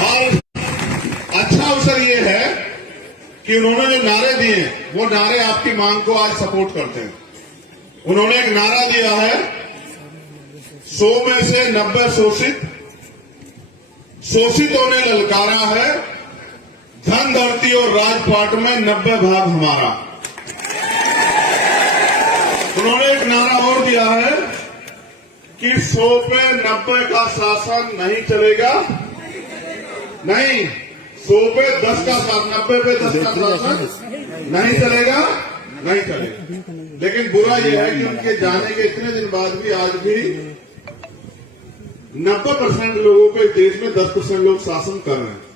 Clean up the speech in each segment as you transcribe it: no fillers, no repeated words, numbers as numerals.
और अच्छा अवसर ये है कि उन्होंने जो नारे दिए वो नारे आपकी मांग को आज सपोर्ट करते हैं। उन्होंने एक नारा दिया है, 100 में से 90 शोषित, शोषितों ने ललकारा है, धन धरती और राजपाट में 90 भाग हमारा। उन्होंने एक नारा और दिया है कि 100 पे 90 का शासन नहीं चलेगा, नहीं 100 पे 10 का शासन, 90 पे 10 का शासन नहीं चलेगा, नहीं चलेगा। लेकिन बुरा यह है कि उनके जाने के इतने दिन बाद भी आज भी 90% लोगों को देश में 10% लोग शासन कर रहे हैं।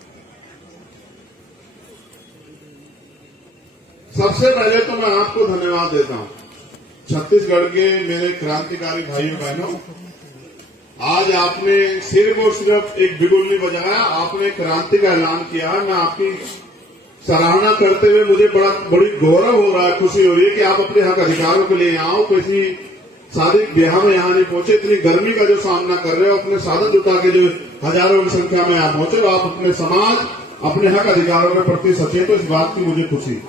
सबसे पहले तो मैं आपको धन्यवाद देता हूं, छत्तीसगढ़ के मेरे क्रांतिकारी भाइयों बहनों। आज आपने सिर्फ और सिर्फ एक बिगुल नहीं बजाया, आपने क्रांति का ऐलान किया है। मैं आपकी सराहना करते हुए मुझे बड़ी गौरव हो रहा है, खुशी हो रही है कि आप अपने हक अधिकारों के लिए यहाँ आओ। किसी शादी ब्याह में यहाँ नहीं पहुंचे, इतनी गर्मी का जो सामना कर रहे हो, अपने साधन जुटा के जो हजारों की संख्या में यहाँ पहुंचे, आप अपने समाज, अपने हक अधिकारों के प्रति सचेत हो, इस बात की मुझे खुशी।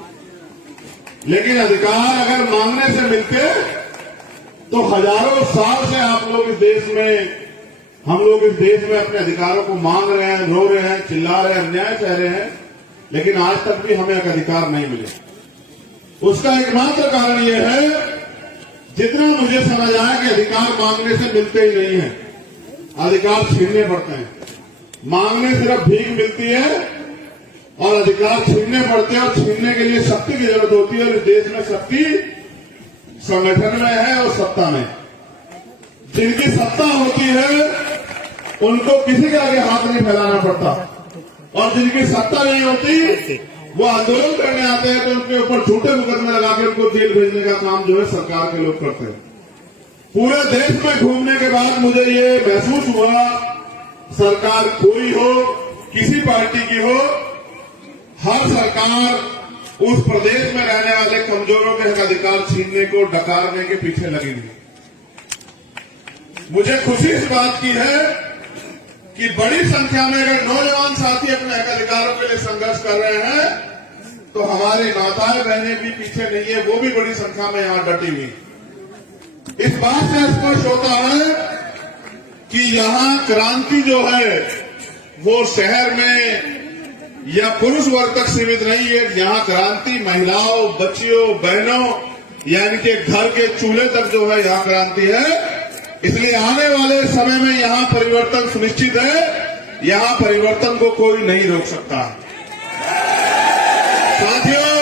लेकिन अधिकार अगर मांगने से मिलते तो हजारों साल से आप लोग इस देश में, हम लोग इस देश में अपने अधिकारों को मांग रहे हैं, रो रहे हैं, चिल्ला रहे हैं, अन्याय सह रहे हैं, लेकिन आज तक भी हमें एक अधिकार नहीं मिले। उसका एकमात्र कारण यह है, जितना मुझे समझ आया कि अधिकार मांगने से मिलते ही नहीं है, अधिकार छीनने पड़ते हैं। मांगने सिर्फ भीख मिलती है और अधिकार छीनने पड़ते हैं, और छीनने के लिए शक्ति की जरूरत होती है। और इस देश में शक्ति संगठन में है और सत्ता में। जिनकी सत्ता होती है उनको किसी के आगे हाथ नहीं फैलाना पड़ता, और जिनकी सत्ता नहीं होती वो आंदोलन करने आते हैं तो उनके ऊपर झूठे मुकदमे लगा के उनको जेल भेजने का काम जो है सरकार के लोग करते हैं। पूरे देश में घूमने के बाद मुझे ये महसूस हुआ, सरकार कोई हो, किसी पार्टी की हो, हर सरकार उस प्रदेश में रहने वाले कमजोरों के अधिकार छीनने को, डकारने के पीछे लगी नहीं। मुझे खुशी इस बात की है कि बड़ी संख्या में अगर नौजवान साथी अपने हक अधिकारों के लिए संघर्ष कर रहे हैं तो हमारे माताएं बहनें भी पीछे नहीं है, वो भी बड़ी संख्या में यहां डटी हुई। इस बात से स्पष्ट होता है कि यहां क्रांति जो है वो शहर में या पुरुष वर्ग तक सीमित नहीं है। यहां क्रांति महिलाओं, बच्चियों, बहनों, यानी कि घर के चूल्हे तक जो है यहां क्रांति है। इसलिए आने वाले समय में यहां परिवर्तन सुनिश्चित है, यहां परिवर्तन को कोई नहीं रोक सकता। साथियों,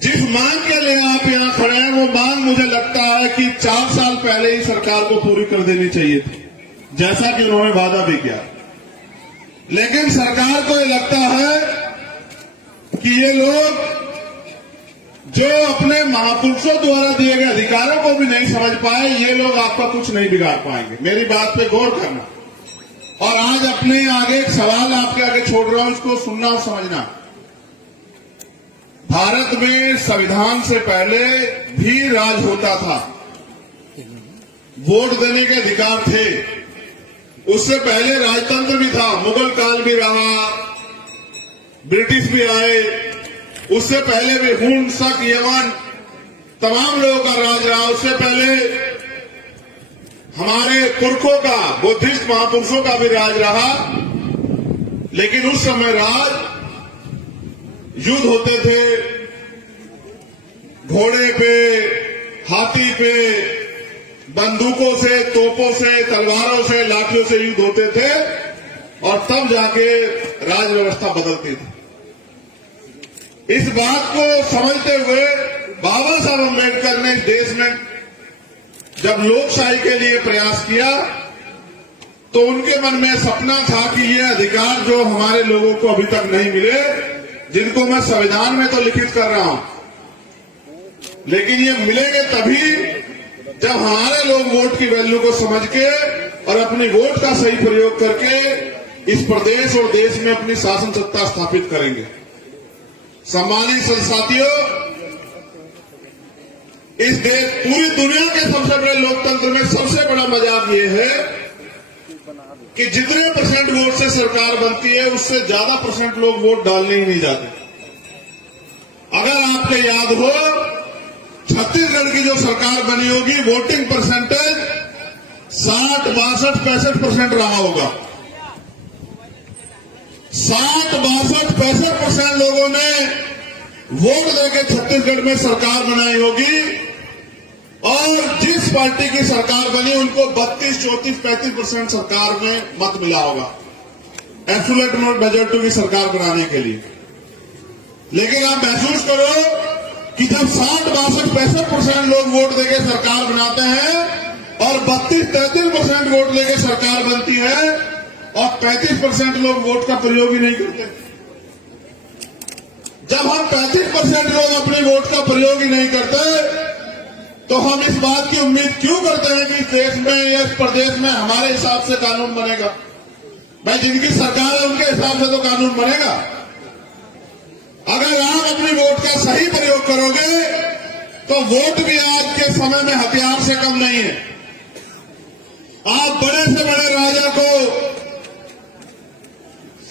जिस मांग के लिए आप यहां खड़े हैं वो मांग मुझे लगता है कि 4 साल पहले ही सरकार को पूरी कर देनी चाहिए थी, जैसा कि उन्होंने वादा भी किया। लेकिन सरकार को ये लगता है कि ये लोग जो अपने महापुरुषों द्वारा दिए गए अधिकारों को भी नहीं समझ पाए, ये लोग आपका कुछ नहीं बिगाड़ पाएंगे। मेरी बात पे गौर करना। और आज अपने आगे एक सवाल आपके आगे छोड़ रहा हूं, इसको सुनना और समझना। भारत में संविधान से पहले भी राज होता था, वोट देने के अधिकार थे, उससे पहले राजतंत्र भी था, मुगल काल भी रहा, ब्रिटिश भी आए, उससे पहले भी हुन, शक, यमन, तमाम लोगों का राज रहा। उससे पहले हमारे पुरखों का, बुद्धिस्ट महापुरुषों का भी राज रहा। लेकिन उस समय राज युद्ध होते थे, घोड़े पे, हाथी पे, बंदूकों से, तोपों से, तलवारों से, लाठियों से युद्ध होते थे, और तब जाके राज व्यवस्था बदलती थी। इस बात को समझते हुए बाबा साहब अम्बेडकर ने इस देश में जब लोकशाही के लिए प्रयास किया तो उनके मन में सपना था कि ये अधिकार जो हमारे लोगों को अभी तक नहीं मिले, जिनको मैं संविधान में तो लिखित कर रहा हूं, लेकिन ये मिलेंगे तभी जब हमारे लोग वोट की वैल्यू को समझ के और अपनी वोट का सही प्रयोग करके इस प्रदेश और देश में अपनी शासन सत्ता स्थापित करेंगे। सम्मानित साथियों, इस देश, पूरी दुनिया के सबसे बड़े लोकतंत्र में सबसे बड़ा मजाक ये है कि जितने परसेंट वोट से सरकार बनती है उससे ज्यादा परसेंट लोग वोट डालने ही नहीं जाते। अगर आपको याद हो, छत्तीसगढ़ की जो सरकार बनी होगी, वोटिंग परसेंटेज 60, 62, 65% रहा होगा। 60, 62, 65% लोगों ने वोट देकर छत्तीसगढ़ में सरकार बनाई होगी और जिस पार्टी की सरकार बनी उनको 32, 34, 35% सरकार में मत मिला होगा एब्सोल्यूट मेजॉरिटी की सरकार बनाने के लिए। लेकिन आप महसूस करो कि जब 60, 62, 65% लोग वोट देकर सरकार बनाते हैं और 32, 33% वोट देकर सरकार बनती है और 35% लोग वोट का प्रयोग ही नहीं करते। जब हम 35% लोग अपने वोट का प्रयोग ही नहीं करते तो हम इस बात की उम्मीद क्यों करते हैं कि इस देश में या इस प्रदेश में हमारे हिसाब से कानून बनेगा? भाई, जिनकी सरकार है उनके हिसाब से तो कानून बनेगा। अगर आप अपनी वोट का सही प्रयोग करोगे तो वोट भी आज के समय में हथियार से कम नहीं है। आप बड़े से बड़े राजा को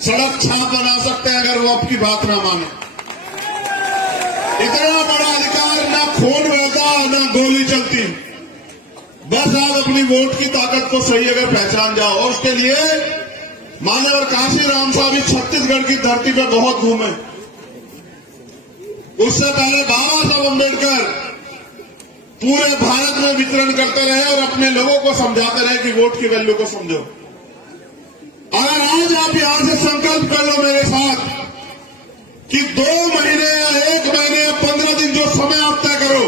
सड़क छाप बना सकते हैं अगर वो आपकी बात ना माने। इतना बड़ा अधिकार ना खून बहता ना गोली चलती। बस आप अपनी वोट की ताकत को सही अगर पहचान जाओ। और उसके लिए माननीय काशीराम साहब इस छत्तीसगढ़ की धरती पे बहुत घूमे। उससे पहले बाबा साहब अम्बेडकर पूरे भारत में विचरण करते रहे और अपने लोगों को समझाते रहे कि वोट की वैल्यू को समझो। अगर आज आप यहां से संकल्प कर लो मेरे साथ कि 2 महीने या 1 महीने या 15 दिन जो समय आप तय करो,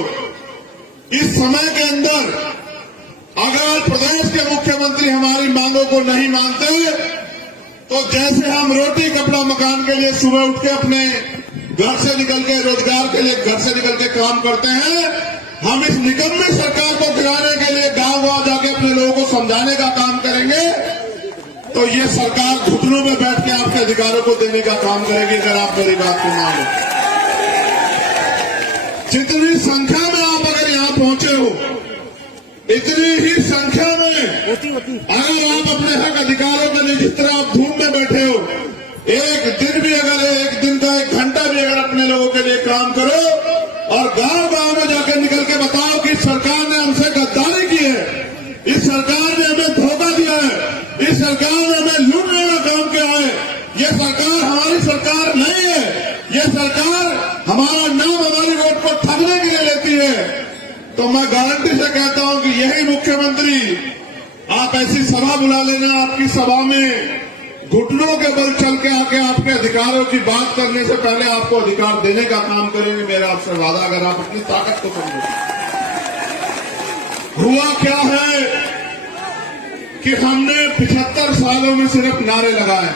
इस समय के अंदर अगर प्रदेश के मुख्यमंत्री हमारी मांगों को नहीं मानते तो जैसे हम रोटी कपड़ा मकान के लिए सुबह उठ के अपने घर से निकल के रोजगार के लिए घर से निकल के काम करते हैं, हम इस निकम्मी सरकार को गिराने के लिए गांव-गांव जाके अपने लोगों को समझाने का काम करेंगे तो ये सरकार घुटनों में बैठ के आपके अधिकारों को देने का काम करेगी। अगर आप मेरी बात को मानो, जितनी संख्या में आप अगर यहां पहुंचे हो, इतनी ही संख्या में अगर आप अपने हक अधिकारों के लिए जिस तरह आप धूम में बैठे हो, एक दिन भी अगर एक दिन का 1 घंटा भी अगर अपने लोगों के लिए काम करो और गांव-गांव में जाकर निकल के बताओ कि सरकार ने हमसे गद्दारी की है, इस सरकार ने हमें धोखा दिया है, इस सरकार ने हमें लूटने का काम किया है, ये सरकार हमारी सरकार नहीं है, ये सरकार हमारा नाम हमारी वोट को ठगने के लिए लेती है, तो मैं गारंटी से कहता हूं कि यही मुख्यमंत्री, आप ऐसी सभा बुला लेना, आपकी सभा में घुटनों के बल चल के आके आपके अधिकारों की बात करने से पहले आपको अधिकार देने का काम करेंगे। मेरा आपसे वादा, अगर आप अपनी ताकत को समझो। हुआ क्या है कि हमने 75 सालों में सिर्फ नारे लगाए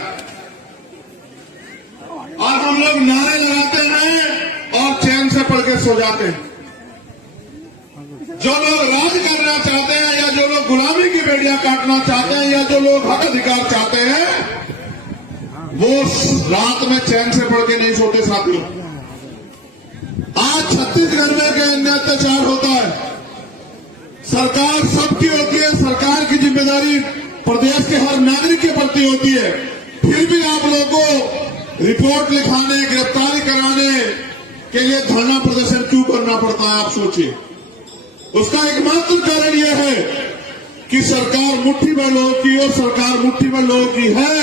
और हम लोग नारे लगाते हैं और चैन से पढ़ के सो जाते हैं। जो लोग राज करना चाहते हैं या जो लोग गुलामी की बेड़ियां काटना चाहते हैं या जो लोग हक अधिकार चाहते हैं, वो रात में चैन से पढ़ के नहीं सोते साथियों। आज छत्तीसगढ़ में क्या अन्य अत्याचार होता है, सरकार सबकी होती है, सरकार की जिम्मेदारी प्रदेश के हर नागरिक के प्रति होती है, फिर भी आप लोगों को रिपोर्ट लिखाने, गिरफ्तारी कराने के लिए धरना प्रदर्शन क्यों करना पड़ता है? आप सोचिए। उसका एकमात्र कारण यह है कि सरकार मुट्ठी भर लोगों की और सरकार मुट्ठी भर लोगों की है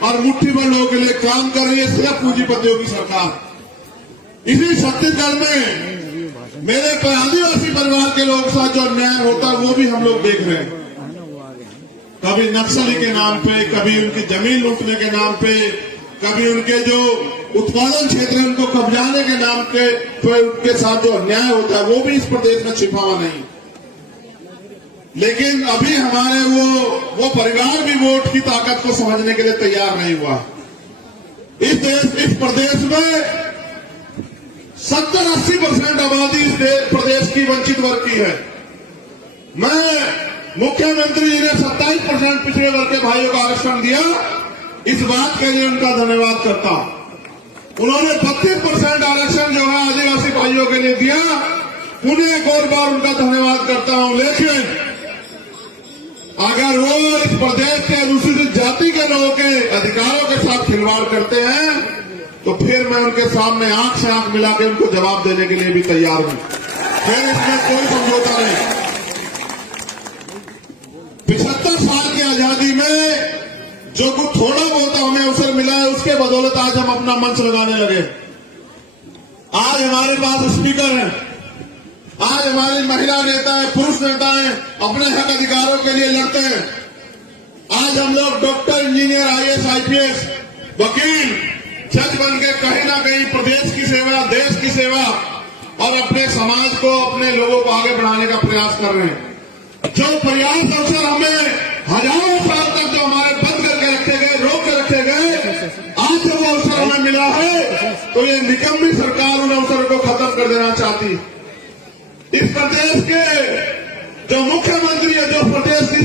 और मुट्ठी भर लोगों के लिए काम कर रही है, सिर्फ पूंजीपतियों की सरकार। इसी छत्तीसगढ़ में मेरे आदिवासी परिवार के लोगों के साथ जो अन्याय होता है वो भी हम लोग देख रहे हैं। कभी नक्सली के नाम पे, कभी उनकी जमीन लूटने के नाम पे, कभी उनके जो उत्पादन क्षेत्र है उनको कब्जाने के नाम पे तो उनके साथ जो अन्याय होता है वो भी इस प्रदेश में छिपा हुआ नहीं। लेकिन अभी हमारे वो परिवार भी वोट की ताकत को समझने के लिए तैयार नहीं हुआ। इस प्रदेश में 70-80% आबादी इस प्रदेश की वंचित वर्ग की है। मैं मुख्यमंत्री जी ने 27% पिछड़े वर्ग के भाइयों को आरक्षण दिया, इस बात के लिए उनका धन्यवाद करता हूं। उन्होंने 32% आरक्षण जो है आदिवासी भाइयों के लिए दिया, उन्हें एक और बार उनका धन्यवाद करता हूं। लेकिन अगर वो इस प्रदेश के अनुसूचित जाति के लोगों के अधिकारों के साथ खिलवाड़ करते हैं तो फिर मैं उनके सामने आंख से आंख मिला के उनको जवाब देने के लिए भी तैयार हूं। फिर इसमें कोई समझौता नहीं। 75 साल की आजादी में जो कुछ थोड़ा बहुत हमें अवसर मिला है उसके बदौलत आज हम अपना मंच लगाने लगे। आज हमारे पास स्पीकर हैं, आज हमारी महिला नेता है, पुरुष नेता है, अपने हक अधिकारों के लिए लड़ते हैं। आज हम लोग डॉक्टर, इंजीनियर, आईएएस, आईपीएस, वकील, जज बन के कहीं ना कहीं प्रदेश की सेवा, देश की सेवा और अपने समाज को, अपने लोगों को आगे बढ़ाने का प्रयास कर रहे हैं। जो प्रयास अवसर हमें हजारों साल तक जो हमारे बंद करके रखे गए, रोक के रखे गए, आज जब वो अवसर हमें मिला है तो ये निकम्मी सरकार उन अवसरों को खत्म कर देना चाहती। इस प्रदेश के जो मुख्यमंत्री है, जो इस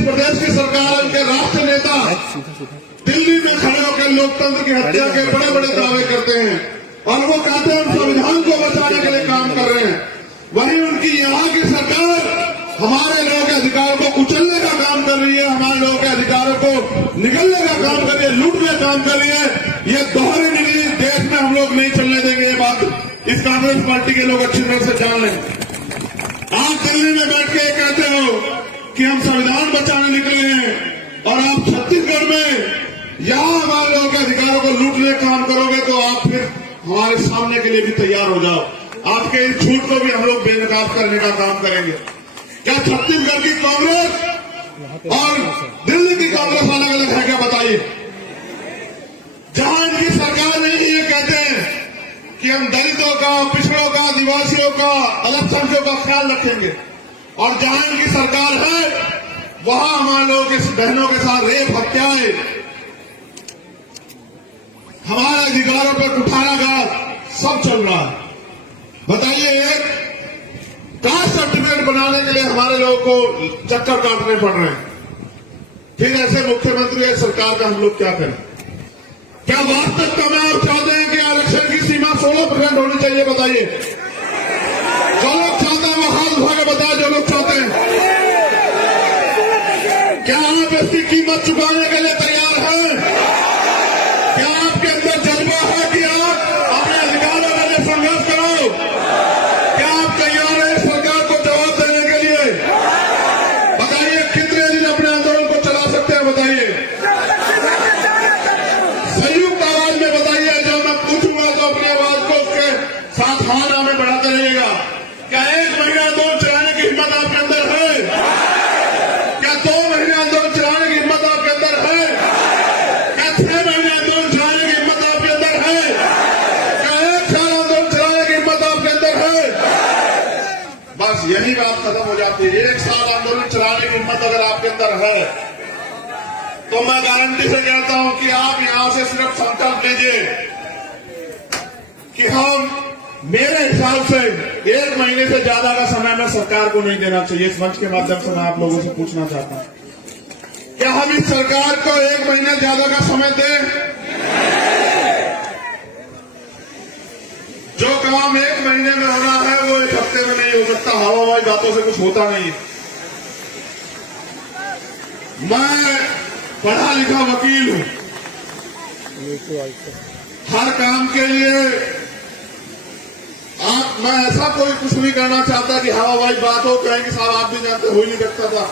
प्रदेश की सरकार है, उनके राष्ट्रीय नेता दिल्ली में खड़े होकर लोकतंत्र की हत्या के बड़े बड़े दावे करते हैं और वो कहते हैं हम संविधान को बचाने के लिए काम कर रहे हैं। वहीं उनकी यहाँ की सरकार हमारे लोगों के अधिकारों को कुचलने का काम कर रही है, हमारे लोगों के अधिकारों को निगलने का काम कर रही है, लूटने का काम कर रही है। ये दोहरी नीति देश में हम लोग नहीं चलने देंगे। ये बात इस कांग्रेस पार्टी के लोग अच्छी तरह से जान लें। आप दिल्ली में बैठ के कहते हो कि हम संविधान बचाने निकले हैं और आप छत्तीसगढ़ में यहां हमारे लोगों के अधिकारों को लूटने का काम करोगे तो आप फिर हमारे सामने के लिए भी तैयार हो जाओ। आपके इस झूठ को भी हम लोग बेनकाब करने का काम करेंगे। क्या छत्तीसगढ़ की कांग्रेस और दिल्ली की कांग्रेस अलग अलग है क्या? बताइए। जहां इनकी सरकार नहीं, ये कहते हैं कि हम दलितों का, पिछड़ों का, आदिवासियों का, अल्पसंख्यकों का ख्याल रखेंगे, और जहां इनकी सरकार है वहां हमारे लोगों के बहनों के साथ रेप, हत्याएं, हमारे अधिकारों पर कुठाराघात सब चल रहा है। बताइए, कास्ट सर्टिफिकेट बनाने के लिए हमारे लोगों को चक्कर काटने पड़ रहे हैं। फिर ऐसे मुख्यमंत्री है सरकार का हम लोग क्या करें? क्या वास्तविकता में आप चाहते हैं कि आरक्षण की सीमा 16% होनी चाहिए? बताइए। जो लोग चाहते हैं वो हाथ उठा के बताए, जो लोग चाहते हैं। क्या आप इसकी कीमत चुकाने के लिए तैयार हैं? क्या आपके अंदर जज्बा है कि आप अपने अधिकारों के लिए संघर्ष करो? क्या आप तैयार हैं सरकार को जवाब देने के लिए? बताइए, कितने दिन अपने आंदोलन को चला सकते हैं? बताइए। संयुक्त आवाज में बताइए। जब मैं पूछूंगा तो अपनी आवाज को उसके साथ हाना में बढ़ाते रहिएगा। क्या 1 महीना आंदोलन चलाने की हिम्मत आपके अंदर है? क्या 2 महीने आंदोलन चलाने की हिम्मत आपके अंदर है? क्या 6 महीने आंदोलन चलाने की हिम्मत आपके अंदर है? क्या 1 साल आंदोलन चलाने की हिम्मत आपके अंदर है? बस यही बात खत्म हो जाती है। 1 साल आंदोलन चलाने की हिम्मत अगर आपके अंदर है तो मैं गारंटी से कहता हूं कि आप यहां से सिर्फ संकल्प लीजिए कि हम, मेरे हिसाब से 1 महीने से ज्यादा का समय मैं सरकार को नहीं देना चाहिए। इस मंच के माध्यम से मैं आप लोगों से पूछना चाहता हूं, क्या हम इस सरकार को 1 महीने ज्यादा का समय दें? जो काम 1 महीने में होना है वो 1 हफ्ते में नहीं हो सकता। हवाई बातों से कुछ होता नहीं। मैं पढ़ा लिखा वकील हूं। हर काम के लिए मैं ऐसा कोई कुछ नहीं करना चाहता कि हवाई बात हो, कहेंगे साहब आप भी जानते हो ही नहीं सकता था।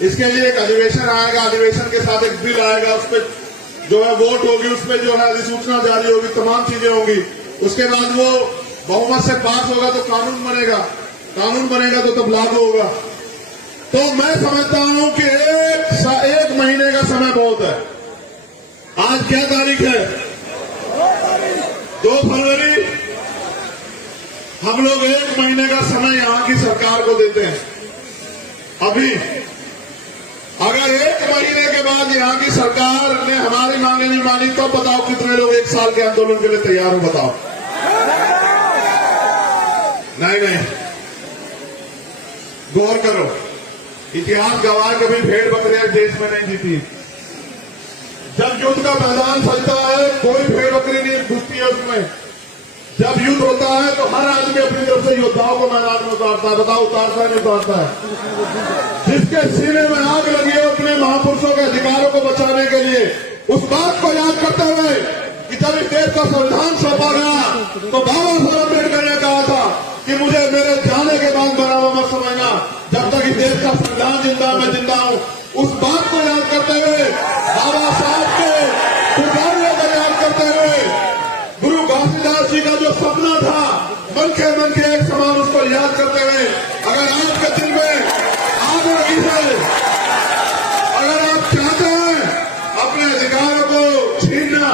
इसके लिए एक अधिवेशन आएगा, अधिवेशन के साथ एक बिल आएगा, उस पर जो है वोट होगी, उस पर जो है अधिसूचना जारी होगी, तमाम चीजें होंगी। उसके बाद वो बहुमत से पास होगा तो कानून बनेगा, कानून बनेगा तो तब लागू होगा। तो मैं समझता हूं कि 1 महीने का समय बहुत है। आज क्या तारीख है? 2 फरवरी। हम लोग 1 महीने का समय यहां की सरकार को देते हैं। अभी अगर 1 महीने के बाद यहां की सरकार ने हमारी मांगे नहीं मानी तो बताओ कितने लोग 1 साल के आंदोलन के लिए तैयार हो? बताओ। नहीं, गौर करो। इतिहास गवाह कभी भेड़ बकरियां देश में नहीं जीती। जब युद्ध का मैदान सजता है कोई भेड़ बकरी नहीं घुसती है उसमें। जब युद्ध होता है तो हर आदमी अपनी तरफ से योद्धाओं को मैदान में उतारता है। बताओ उतारता है नहीं उतारता है? जिसके सीने में आग लगी है अपने महापुरुषों के अधिकारों को बचाने के लिए, उस बात को याद करते हुए कि जब इस देश का संविधान सौंपा गया तो बाबा साहब अम्बेडकर ने कहा था कि मुझे मेरे जाने के बाद बराबर मत समझना, जब तक इस देश का संविधान जिंदा मैं जिंदा हूं। उस बात को याद करते हुए, बाबा साहब के कुर्बानियों को याद करते हुए, गुरु घासीदास जी का जो सपना था मन के एक समान, उसको याद करते हुए, अगर आपके दिल में आग लगी है, अगर आप चाहते हैं अपने अधिकारों को छीनना,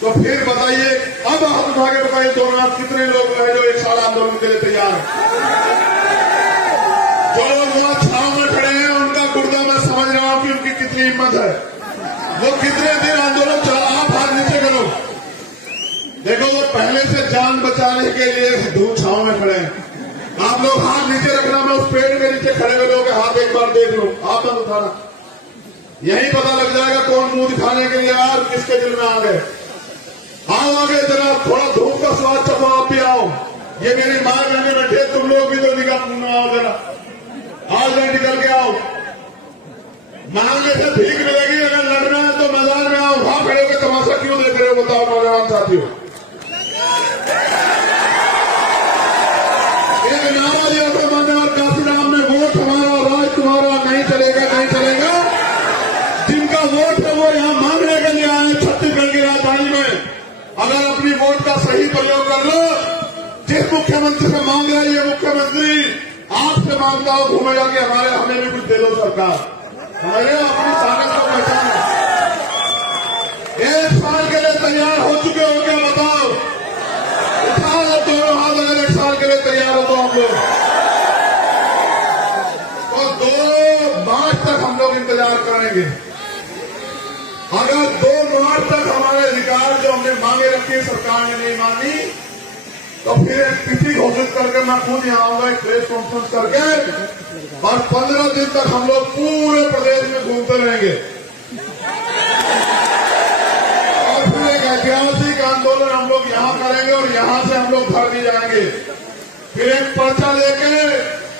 तो फिर बताइए, अब हाथ उठा के बताइए दोनों आप कितने लोग हैं जो एक साल आंदोलन के लिए तैयार हैं? जो लोग वहां छाव में खड़े हैं उनका गुर्दा मैं समझ रहा हूं कि उनकी कितनी हिम्मत है, वो कितने दिन आंदोलन चला। आप हाथ नीचे करो, देखो वो पहले से जान बचाने के लिए धूप छाव में खड़े हैं। आप लोग हाथ नीचे रखना, मैं उस पेड़ के नीचे खड़े हुए लोगों के हाथ एक बार देख लो, आप मत उठाना, यही पता लग जाएगा कौन मुंह दिखाने के लिए यार किसके दिल में आ गए। आओ आगे जरा, थोड़ा धूप का स्वाद चखो, आप भी आओ। ये मेरी मां बहने बैठे, तुम लोग भी तो निकाल आओ जरा, आओ जरा निकल के आओ। मांगने से भीख मिलेगी, अगर लड़ना है तो मैदान में आओ। वहां खड़े होकर तमाशा क्यों देख रहे हो बताओ नौजवान साथियों? एक नाराज ऐसा मान्य और काशीराम ने वोट हमारा, राज तुम्हारा, नहीं चलेगा नहीं चलेगा। जिनका वोट है वो यहाँ मांगने के लिए आए छत्तीसगढ़ की राजधानी में। अगर अपनी वोट का सही प्रयोग कर लो, जिस मुख्यमंत्री से मांग रहा है ये मुख्यमंत्री आपसे मांगता हो घूमेगा कि हमें भी कुछ दे दो सरकार, हमारे अपनी ताकत को पहचानो। एक साल के लिए तैयार हो चुके हो क्या बताओ? उठाओ दोनों हाथ, अगर एक साल के लिए तैयार हो तो हम लोग, तो 2 मार्च तक हम लोग इंतजार करेंगे। अगर 2 मार्च तक हमारे अधिकार जो हमने मांगे रखी सरकार ने नहीं मानी, तो फिर एक तिथि घोषित करके मैं खुद यहाँ आऊंगा एक प्रेस कॉन्फ्रेंस करके, और 15 दिन तक हम लोग पूरे प्रदेश में घूमते रहेंगे। और फिर एक ऐतिहासिक आंदोलन हम लोग यहाँ करेंगे और यहाँ से हम लोग घर भी जाएंगे। फिर एक पर्चा लेके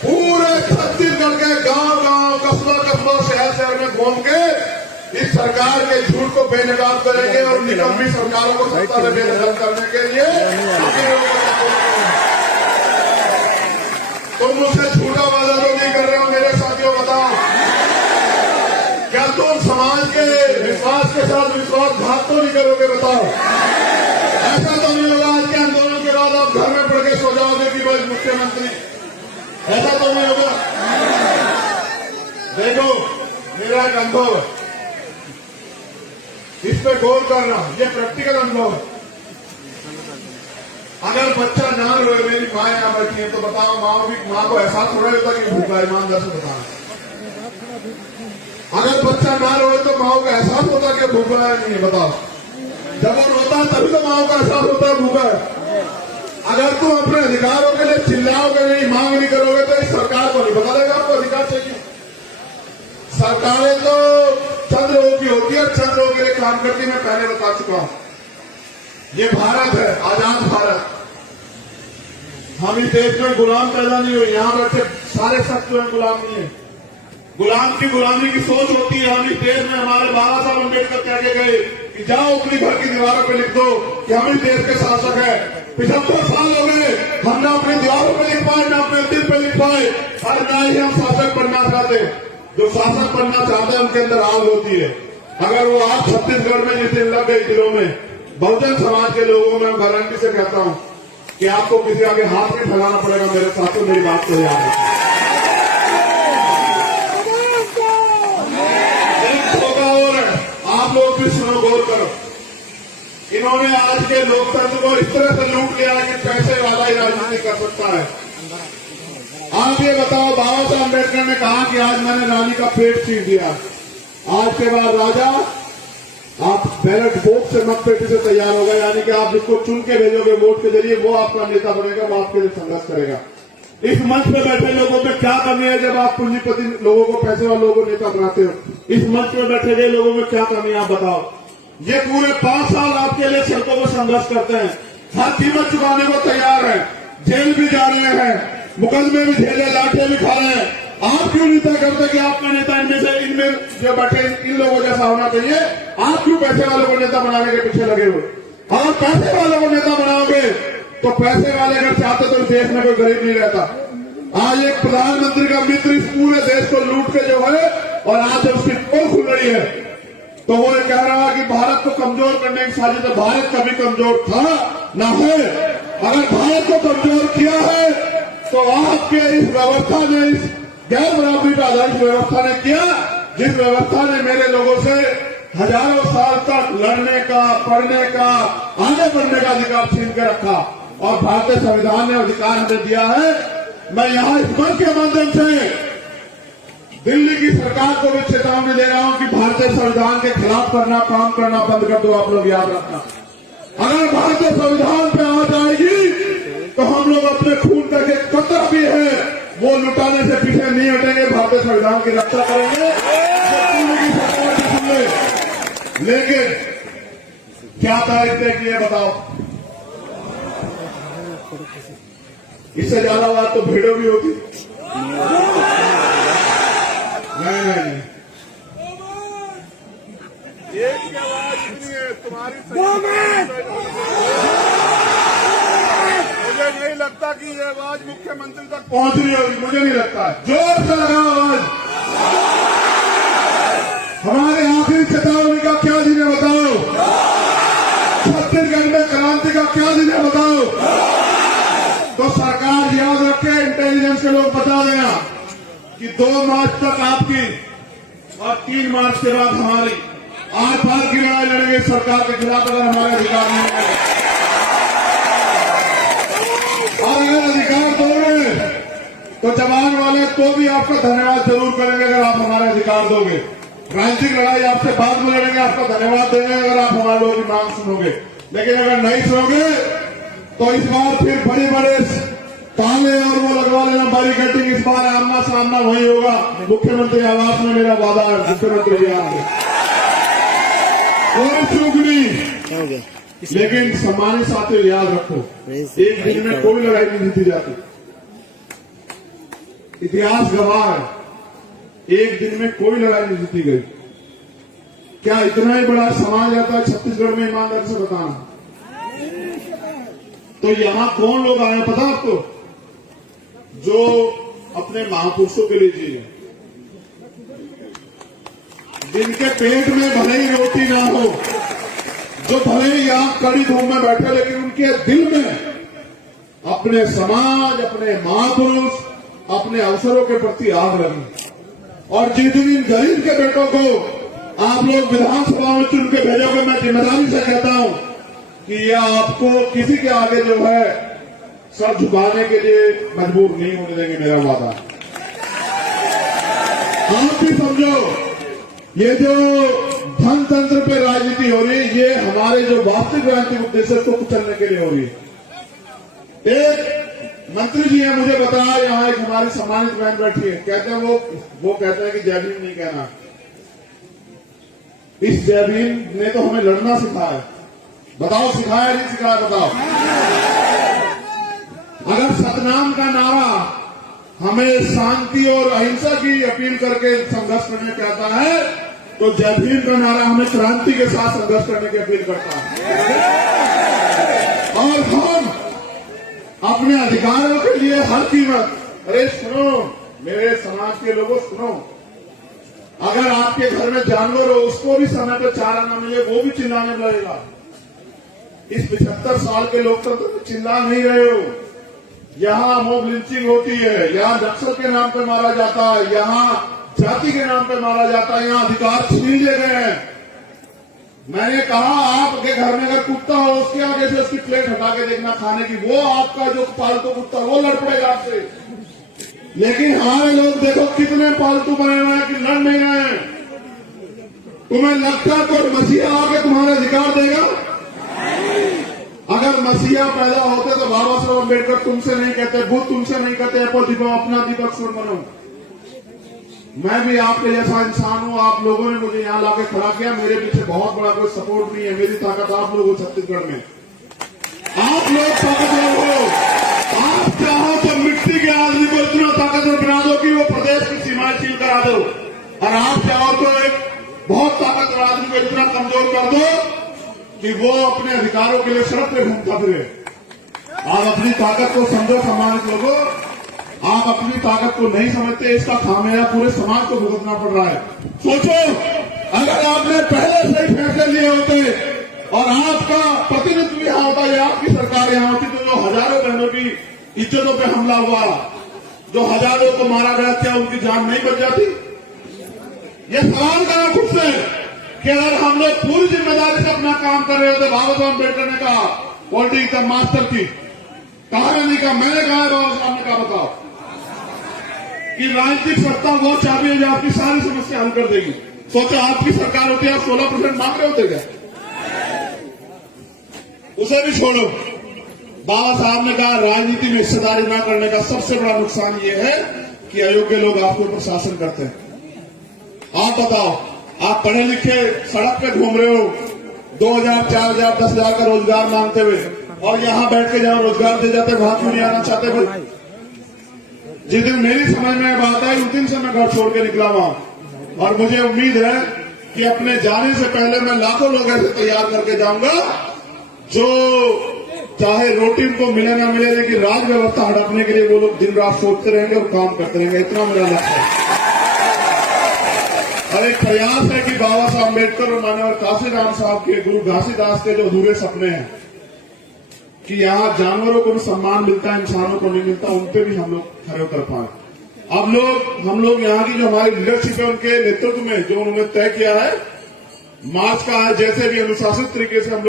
पूरे छत्तीसगढ़ के गांव-गांव, कस्बा-कस्बा, शहर-शहर में घूम के इस सरकार के झूठ को बेनकाब करेंगे और निकम्मी सरकारों को सत्ता में बेदखल करने के लिए तुम मुझसे झूठा वादा तो नहीं कर रहे हो मेरे साथियों? बताओ, क्या तुम समाज के विश्वास के साथ विश्वासघात तो नहीं करोगे? बताओ, ऐसा तो नहीं होगा आज के आंदोलन के बाद आप घर में पड़ के सो जाओगे कि बस मुख्यमंत्री, ऐसा तो नहीं होगा? देखो मेरा एक अनुभव है, इस पे गौर करना, ये प्रैक्टिकल अनुभव है। अगर बच्चा ना रोए, मेरी माँ यहाँ बैठी है, तो बताओ माँ को एहसास हो रहा होता कि भूखा है? ईमानदार से बताना, अगर बच्चा ना रोए तो माँ को एहसास होता कि भूखा है नहीं है? बताओ, जब वो रोता है तभी तो माँ को एहसास होता है भूखा है। अगर तुम अपने अधिकारों के लिए चिल्लाओगे नहीं, मांग नहीं करोगे, तो इस सरकार को नहीं पता लगेगा आपको अधिकार चाहिए। सरकारें तो चंद लोगों की होती है, चंद लोगों के लिए काम करती, मैं पहले बता चुका हूं। ये भारत है, आजाद भारत। हम इस देश में गुलाम पैदा नहीं हुए, यहाँ बैठे सारे शख्स जो है गुलाम नहीं है। गुलाम की गुलामी की सोच होती है। हम इस देश में, हमारे बाबा साहब अम्बेडकर कह के गए कि जाओ अपनी घर की दीवारों पे लिख दो कि हम इस देश के शासक है। 75 साल हो गए, हमने अपनी दीवारों पे लिख पाए, न अपने दिल पे लिख पाए, और न ही हम शासक बनना चाहते। जो शासक बनना चाहते हैं उनके अंदर आग होती है। अगर वो आग छत्तीसगढ़ में जिस दिन लग गई दिलों में, बहुजन समाज के लोगों में, गारंटी से कहता हूं कि आपको किसी आगे हाथ नहीं फैलाना पड़ेगा। मेरे साथियों, मेरी बात को याद है। एक धोखा और है, आप लोग भी सुनो, गौर करो। इन्होंने आज के लोकतंत्र को इस तरह से लूट लिया कि पैसे वाला ही राजनीति कर सकता है। आप ये बताओ, बाबा साहब अम्बेडकर ने कहा कि आज मैंने रानी का पेट छीन दिया, आज के बाद राजा आप बैलेट वोट से मत पेटी से तैयार होगा, यानी कि आप जिसको चुन के भेजोगे वोट के जरिए, वो आपका नेता बनेगा, वो आपके लिए संघर्ष करेगा। इस मंच पे बैठे लोगों में क्या कमी है जब आप पूंजीपति लोगों को, पैसे वाले लोगों को नेता बनाते हो? इस मंच पे बैठे गए लोगों में क्या कमी है आप बताओ? ये पूरे 5 साल आपके लिए सड़कों पर संघर्ष करते हैं, हर कीमत चुकाने को तैयार है, जेल भी जा रहे हैं, मुकदमे भी झेले, लाठियां भी खा रहे हैं। आप क्यों नहीं तय करते कि आपका नेता इनमें से, इनमें जो बैठे इन लोगों जैसा होना चाहिए? आप क्यों पैसे वालों को नेता बनाने के पीछे लगे हुए? अगर पैसे वालों को नेता बनाओगे तो पैसे वाले अगर चाहते तो देश में कोई गरीब नहीं रहता। आज एक प्रधानमंत्री का मित्र इस पूरे देश को लूट के जो है, और आज उसकी पोल खुल रही है, तो वो ये कह रहा है कि भारत को कमजोर करने की साजिश है। भारत कभी कमजोर था ना है। अगर भारत को कमजोर किया है तो आपके इस व्यवस्था ने, इस गैर बराबरी पर आधारित व्यवस्था ने किया, जिस व्यवस्था ने मेरे लोगों से हजारों साल तक लड़ने का, पढ़ने का, आगे बढ़ने का अधिकार छीन के रखा, और भारतीय संविधान ने अधिकार हमें दिया है। मैं यहां इस मंच के माध्यम से दिल्ली की सरकार को भी चेतावनी दे रहा हूं कि भारतीय संविधान के खिलाफ काम करना बंद कर दो। आप लोग याद रखना, अगर भारतीय संविधान पे आ जाएगी तो हम लोग अपने खून का एक कतरा भी है वो लुटाने से पीछे नहीं हटेंगे, भारतीय संविधान की रक्षा करेंगे। सरकार की सुन ले, लेकिन क्या तारीख तय की है बताओ? इससे ज्यादा बात तो भीड़ों भी होती। नहीं, एक की आवाज इतनी है तुम्हारी, मुझे नहीं लगता कि ये आवाज मुख्यमंत्री तक पहुंच रही होगी, मुझे नहीं लगता है। जोर से लगा आवाज। हमारे आखिरी चेतावनी का क्या दिन है बताओ? छत्तीसगढ़ में क्रांति का क्या दिन है बताओ? तो सरकार याद रखे, इंटेलिजेंस के लोग बता देना कि 2 मार्च तक आपकी और 3 मार्च के बाद हमारी आर पार की लड़ाई लड़ेंगे सरकार के खिलाफ, अगर हमारे अधिकार नहीं है। और अगर अधिकार दोगे तो जवान वाले तो भी आपका धन्यवाद जरूर करेंगे अगर आप हमारे अधिकार दोगे। राजनीतिक लड़ाई आपसे बाद में लड़ेंगे, आपका धन्यवाद देंगे अगर आप हमारे लोगों की मांग सुनोगे। लेकिन अगर नहीं सुनोगे तो इस बार फिर बड़े बड़े ताले और वो लगवा लेना बैरिकेडिंग। इस बार आमना सामना वही होगा, मुख्यमंत्री आवास में मेरा वादा है। मुख्यमंत्री जी आपसे कोई चूक नहीं, लेकिन सम्मानित साथियों याद रखो, एक दिन में कोई लड़ाई नहीं जीती जाती। इतिहास गवाह है, एक दिन में कोई लड़ाई नहीं जीती गई। क्या इतना ही बड़ा समाज आता है छत्तीसगढ़ में? ईमानदारी से बताना। तो यहां कौन लोग आए पता आपको? जो अपने महापुरुषों के लिए जिए, जिनके पेट में भले ही रोटी ना हो, जो भले ही यहां कड़ी धूप में बैठे, लेकिन उनके दिल में अपने समाज, अपने महापुरुष, अपने अवसरों के प्रति आग लगी। और जिस दिन गरीब के बेटों को आप लोग विधानसभा में चुन के भेजोगे, मैं जिम्मेदारी से कहता हूं कि यह आपको किसी के आगे जो है सर झुकाने के लिए मजबूर नहीं होने देंगे, मेरा वादा। आप भी समझो, ये जो धन तंत्र पे राजनीति हो रही है, ये हमारे जो वास्तविक राजनीतिक उद्देश्य को कुचलने के लिए हो रही है। एक मंत्री जी है, मुझे बताया, यहाँ एक हमारी सम्मानित बहन बैठी है, कहते हैं वो कहते हैं कि जय भीम नहीं कहना। इस जय भीम ने तो हमें लड़ना सिखाया। बताओ सिखाया नहीं सिखाया? बताओ। अगर सतनाम का नारा हमें शांति और अहिंसा की अपील करके संघर्ष करने कहता है, तो जय भीम का नारा हमें क्रांति के साथ संघर्ष करने की अपील करता है। और हम अपने अधिकारों के लिए हर कीमत, अरे सुनो मेरे समाज के लोगों, सुनो, अगर आपके घर में जानवर हो, उसको भी समय पर चारा न मिले, वो भी चिल्लाने लगेगा। इस 75 साल के लोकतंत्र में चिल्ला नहीं रहे हो। यहाँ मॉब लिंचिंग होती है, यहाँ नक्सल के नाम पे मारा जाता है, यहाँ जाति के नाम पे मारा जाता है, यहाँ अधिकार छीन लिए गए हैं। मैंने कहा आपके घर में अगर कुत्ता हो, उसके आगे से उसकी प्लेट हटा के देखना खाने की, वो आपका जो पालतू कुत्ता वो लड़ पड़ेगा आपसे। लेकिन हमारे लोग देखो कितने पालतू बने हुए हैं कि लड़ नहीं रहे हैं। तुम्हें लगता है कोई मसीहा आके तुम्हारे अधिकार देगा? अगर मसीहा पैदा होते तो बाबा साहब अम्बेडकर तुमसे नहीं कहते, बुद्ध तुमसे नहीं कहते अपना दीपक सुर बनो। मैं भी आपके जैसा इंसान हूं। आप लोगों ने मुझे यहां लाके खड़ा किया, मेरे पीछे बहुत बड़ा कोई सपोर्ट नहीं है। मेरी ताकत आप लोग हो छत्तीसगढ़ में। आप लोग ताकतवर हो। आप चाहो तो मिट्टी के आदमी को इतना ताकतवर बना दो कि वो प्रदेश की सीमाएं सील करा दो, और आप चाहो तो एक बहुत ताकतवर आदमी को इतना कमजोर कर दो कि वो अपने अधिकारों के लिए सड़क पे घूमता फिरे। आप अपनी ताकत को समझो सम्मानित लोगों, आप अपनी ताकत को नहीं समझते, इसका खामियाजा पूरे समाज को भुगतना पड़ रहा है। सोचो, अगर आपने पहले से ही फैसले लिए होते और आपका प्रतिनिधित्व यहाँ होता या आपकी सरकार यहाँ होती, तो जो हजारों बहनों की इज्जतों पे हमला हुआ, जो हजारों को मारा गया, क्या उनकी जान नहीं बच जाती? ये सवाल करा खुद से कि अगर हम लोग पूरी जिम्मेदारी से अपना काम कर रहे होते, बाबा साहब अम्बेडकर ने कहा पॉलिटिक्स का मास्टर की, कहा नहीं कहा, मैंने कहा है, बाबा साहब ने कहा, बताओ कि राजनीतिक सत्ता वो चाबी है जो आपकी सारी समस्या हल कर देगी। सोचो आपकी सरकार होती है, आप 16% मांग रहे होते क्या? उसे भी छोड़ो। बाबा साहब ने कहा राजनीति में हिस्सेदारी न करने का सबसे बड़ा नुकसान ये है कि अयोग्य लोग आपके ऊपर शासन करते हैं। आप बताओ, आप पढ़े लिखे सड़क पे घूम रहे हो, 2000, 4000, 10,000 का रोजगार मांगते हुए, और यहां बैठ के जहां रोजगार दे जाते वहां क्यों नहीं आना चाहते भाई? जिस दिन मेरी समझ में बात आई उस दिन से मैं घर छोड़ के निकला वहां, और मुझे उम्मीद है कि अपने जाने से पहले मैं लाखों लोग ऐसे तैयार करके जाऊंगा जो चाहे रोटी उनको मिले ना मिले, लेकिन राज व्यवस्था हड़पने के लिए वो लोग दिन रात सोचते रहेंगे और काम करते रहेंगे। इतना मेरा लक्ष्य है। और एक प्रयास है कि बाबा साहब अम्बेडकर और माननीय काशीराम साहब के, गुरु घासीदास के जो अधूरे सपने हैं कि यहाँ जानवरों को भी सम्मान मिलता है, इंसानों को नहीं मिलता, उन पे भी हम लोग खड़े उतर पाए। अब हम लोग यहाँ की जो हमारी लीडरशिप है उनके नेतृत्व में जो उन्होंने तय किया है, मार्च का है, जैसे भी अनुशासित तरीके से हम